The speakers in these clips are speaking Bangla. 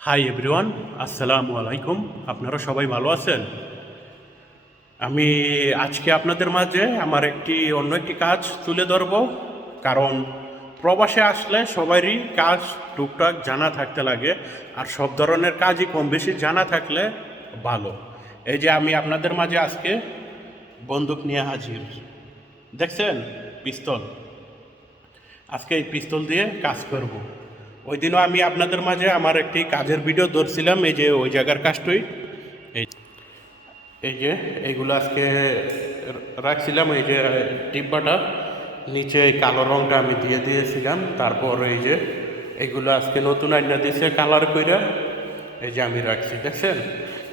হাই এভরিওয়ান, আসসালামু আলাইকুম। আপনারা সবাই ভালো আছেন? আমি আজকে আপনাদের মাঝে আমার অন্য একটি কাজ তুলে ধরব। কারণ প্রবাসে আসলে সবারই কাজ টুকটাক জানা থাকতে লাগে, আর সব ধরনের কাজই কম বেশি জানা থাকলে ভালো। এই যে আমি আপনাদের মাঝে আজকে বন্দুক নিয়ে হাজির, দেখছেন? পিস্তল। আজকে এই পিস্তল দিয়ে কাজ করব। ওই দিনও আমি আপনাদের মাঝে আমার একটি কাজের ভিডিও ধরছিলাম, এই যে ওই জায়গার কাজটুই। এই এই যে এইগুলো আজকে রাখছিলাম, এই যে টিব্বাটা নিচে এই কালো রঙটা আমি দিয়ে দিয়েছিলাম। তারপর এই যে এইগুলো আজকে নতুন আইনা দিয়েছে কালার কইরা, এই যে আমি রাখছি, দেখছেন?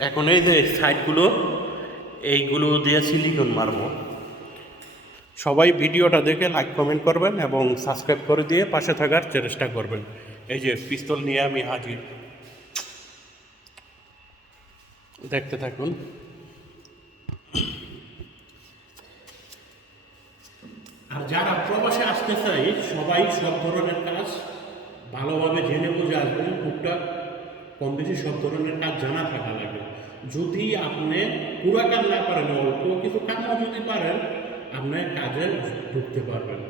এখন এই যে সাইডগুলো এইগুলো দিয়ে সিলিকন মারবো। সবাই ভিডিওটা দেখে লাইক কমেন্ট করবেন এবং সাবস্ক্রাইব করে দিয়ে পাশে থাকার চেষ্টা করবেন। এই যে পিস্তল নিয়ে আমি হাজির, দেখতে থাকুন। আর যারা প্রবাসে আসতে চাই সবাই সব ধরনের কাজ ভালোভাবে জেনে বুঝে আসবেন। টুকটাক কম বেশি সব ধরনের কাজ জানা থাকা লাগে। যদি আপনি পুরো কাজ না পারেন, অল্প কিছু কাজও যদি পারেন, আপনি কাজে ঢুকতে পারবেন।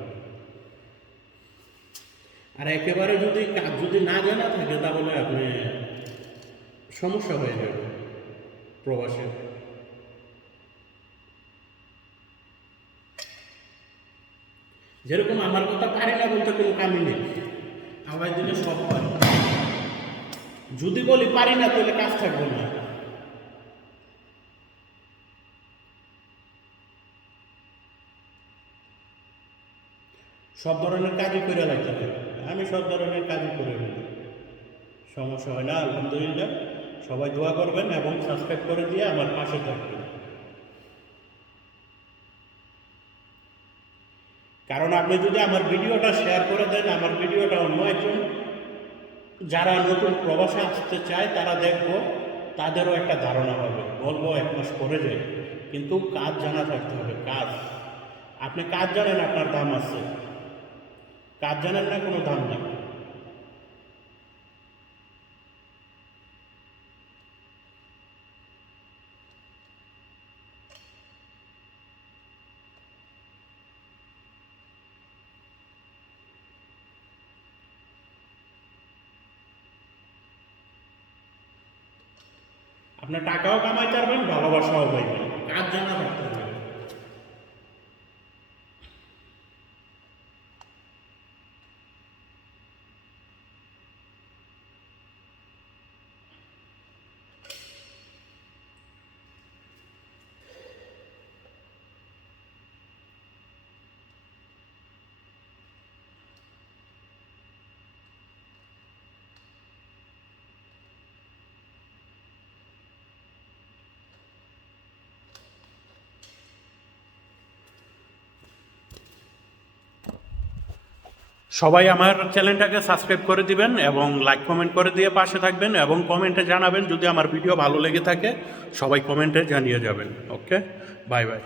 আর একেবারে যদি কাজ যদি না জানা থাকে তাহলে আপনি সমস্যা হয়ে যাবে প্রবাসে। যেরকম আমার কথা পারি না বলতে কোনো কামই নেই, আমার দিনে সব পারি। যদি বলি পারি না তাহলে কাজ থাকবে না। সব ধরনের কাজই করে লাগতে হবে, আমি সব ধরনের কাজই করে ফেলি, সমস্যা হয় না। আলহামদুলিল্লাহ, সবাই দোয়া করবেন এবং সাবস্ক্রাইব করে দিয়ে আমার পাশে থাকবেন। কারণ আপনি যদি আমার ভিডিওটা শেয়ার করে দেন, আমার ভিডিওটা অন্য একজন যারা নতুন প্রবাসে আসতে চায় তারা দেখবো, তাদেরও একটা ধারণা হবে। বলবো এক মাস করে যায়, কিন্তু কাজ জানা থাকতে হবে। কাজ আপনি কাজ জানেন, আপনার দাম আছে। কাজ জানেন না, কোনো দাম নেই। আপনি টাকাও কামাইতে পারবেন, ভালোবাসাও পাইবেন। কাজ জানা থাকতে হবে। সবাই আমার চ্যানেলটাকে সাবস্ক্রাইব করে দিবেন এবং লাইক কমেন্ট করে দিয়ে পাশে থাকবেন এবং কমেন্টে জানাবেন যদি আমার ভিডিও ভালো লেগে থাকে। সবাই কমেন্টে জানিয়ে যাবেন। ওকে, বাই বাই।